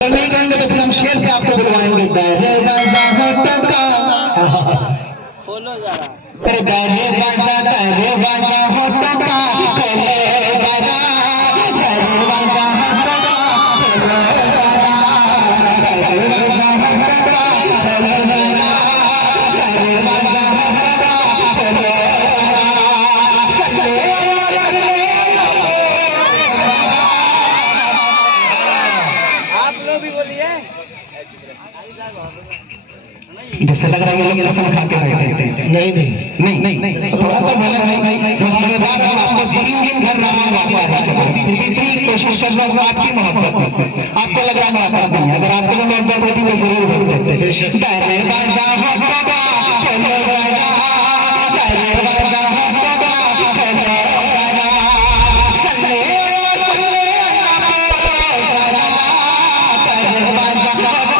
नहीं कहेंगे तो फिर हम शेर से आपको बुलवाएंगे। खोलो जरा। अरे गाने बाजा हो टका खोले जरा, गाने बाजा हो टका खोले जरा, गाने बाजा हो टका खोले जरा, गाने बाजा हो टका खोले जरा। आप लोग भी बोलिए। जैसे लग रहा है ये समझ आके बैठे। नहीं नहीं नहीं नहीं थोड़ा सा बोले भाई समझदार हो, आपको 3 दिन घर रहा हूँ, कोशिश कर रहा हूँ आपकी मोहब्बत में। आपको लग रहा है मोहब्बत नहीं है, अगर आपको मोहब्बत होती तो जरूर बोलते। गाने बाजा हो टका खोले जरा, गाने बाजा हो टका खोले जरा, सल्ले सल्ले जरा, गाने बाजा हो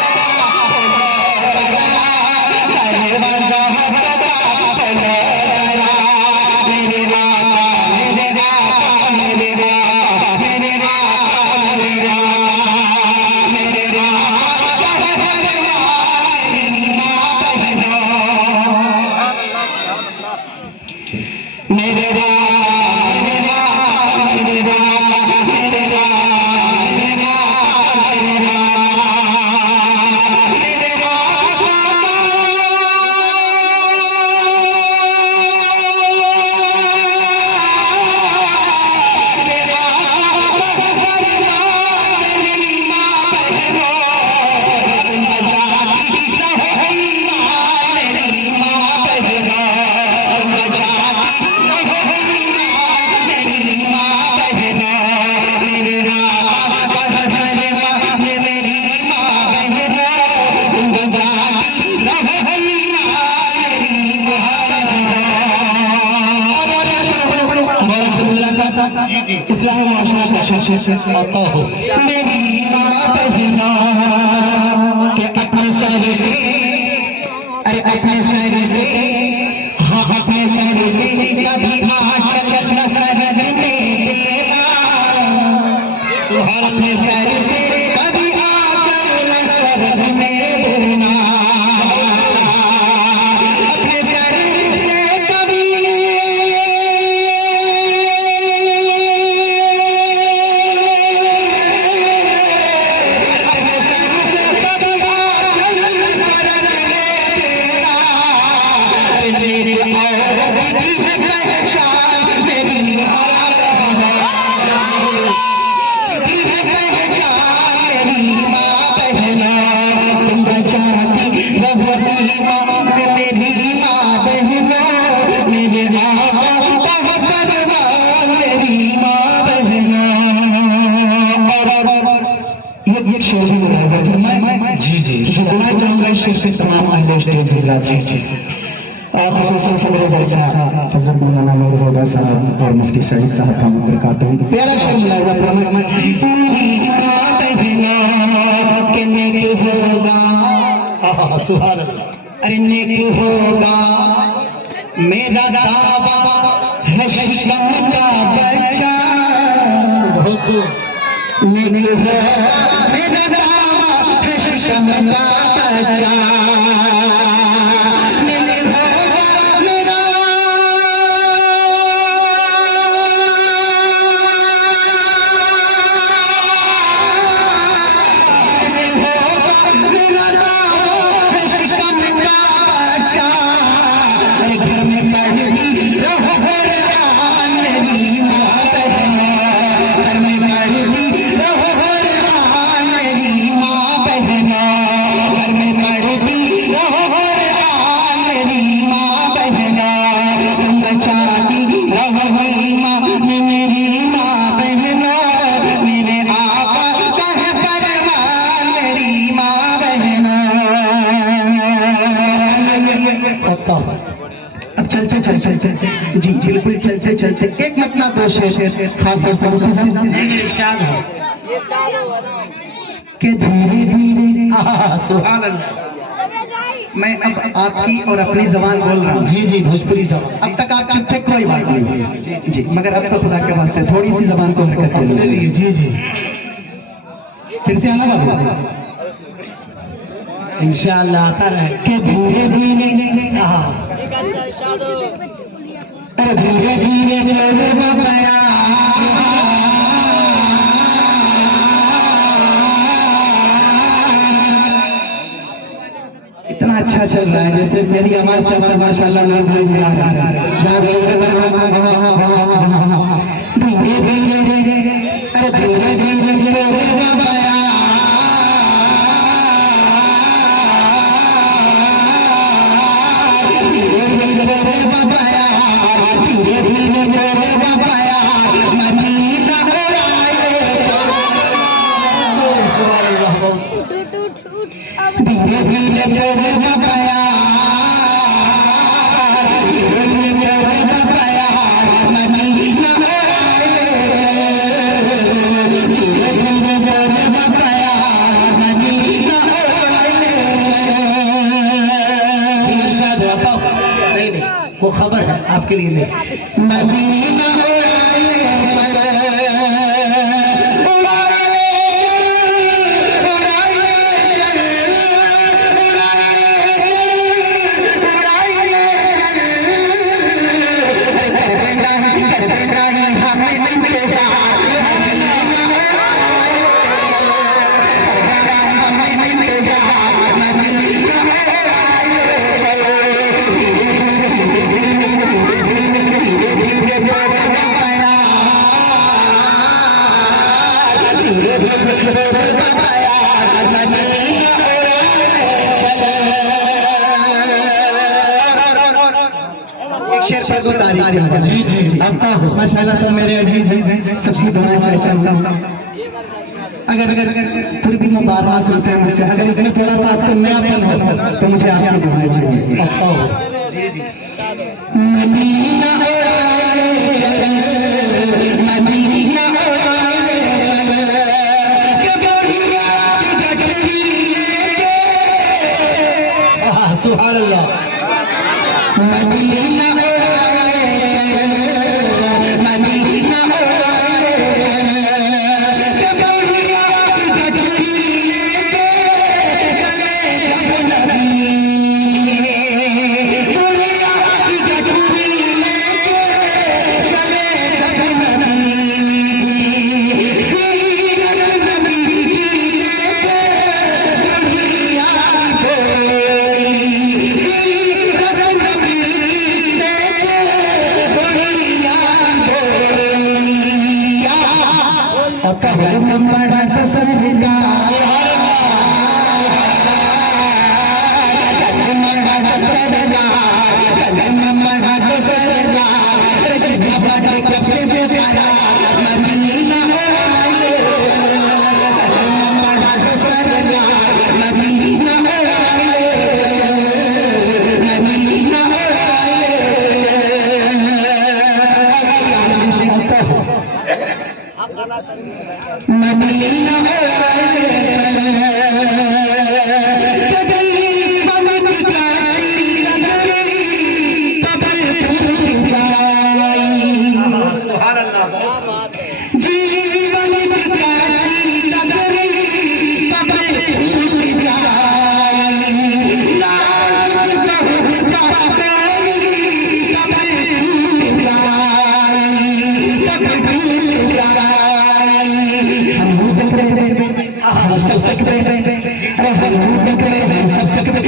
इस्लाम आता हो मेरी माँ बहना के अपने सर से, अरे अपने सर से, हाँ अपने सर से कभी आँचल न सरने देना, अपने सर से कभी आँचल न सरने देना, अपने सर से कभी जी जी सुनना चाहूंगा शेर पे तमाम अहले स्टेज हजरात से, और ख़ुसूसन से मेरे भाई साहब हज़रत मौलाना नूर होगा साहब और मुफ्ती सईद साहब का मुकर करता हूँ। प्यारा शेर मिलाया कि नेक होगा, सुभान अल्लाह, अरे नेक होगा मेरा दावा है शिकम का बच्चा, नेक होगा मेरा दावा है शिकम का बच्चा, अब चलते चलते जी बिल्कुल चलते चलते एक मतलब दो शेर खास तौर से इरशाद हो कि धीरे धीरे सुभान अल्लाह। मैं अब आपकी और अपनी जबान बोल रहा हूँ। जी जी भोजपुरी जबान। अब तक आप चुप थे, कोई बात नहीं जी जी, मगर अब तो खुदा के वास्ते थोड़ी सी जबान को हरकत चलिए। जी जी फिर से आना बाबू इंशाअल्लाह आता रहे के धीरे धीरे अरे धीरे धीरे बाबाया इतना अच्छा चल रहा है जैसे मेरी आवाज से माशाल्लाह लोग बोल रहा है धीरे धीरे अरे धीरे धीरे बाबाया वो खबर है आपके लिए नहीं मदीना जी जी जी माशाल्लाह सब मेरे अजीज हैं सबकी दुआएं चाहता हूं अगर अगर फिर भी मैं बार बार सोचता हूं मुझसे अगर इसमें थोड़ा सा आपको नयापन हो तो मुझे आपकी दुआएं चाहिए जी जी मदीना सुभान अल्लाह मदीना सब सकते हैं, सब सकते हैं,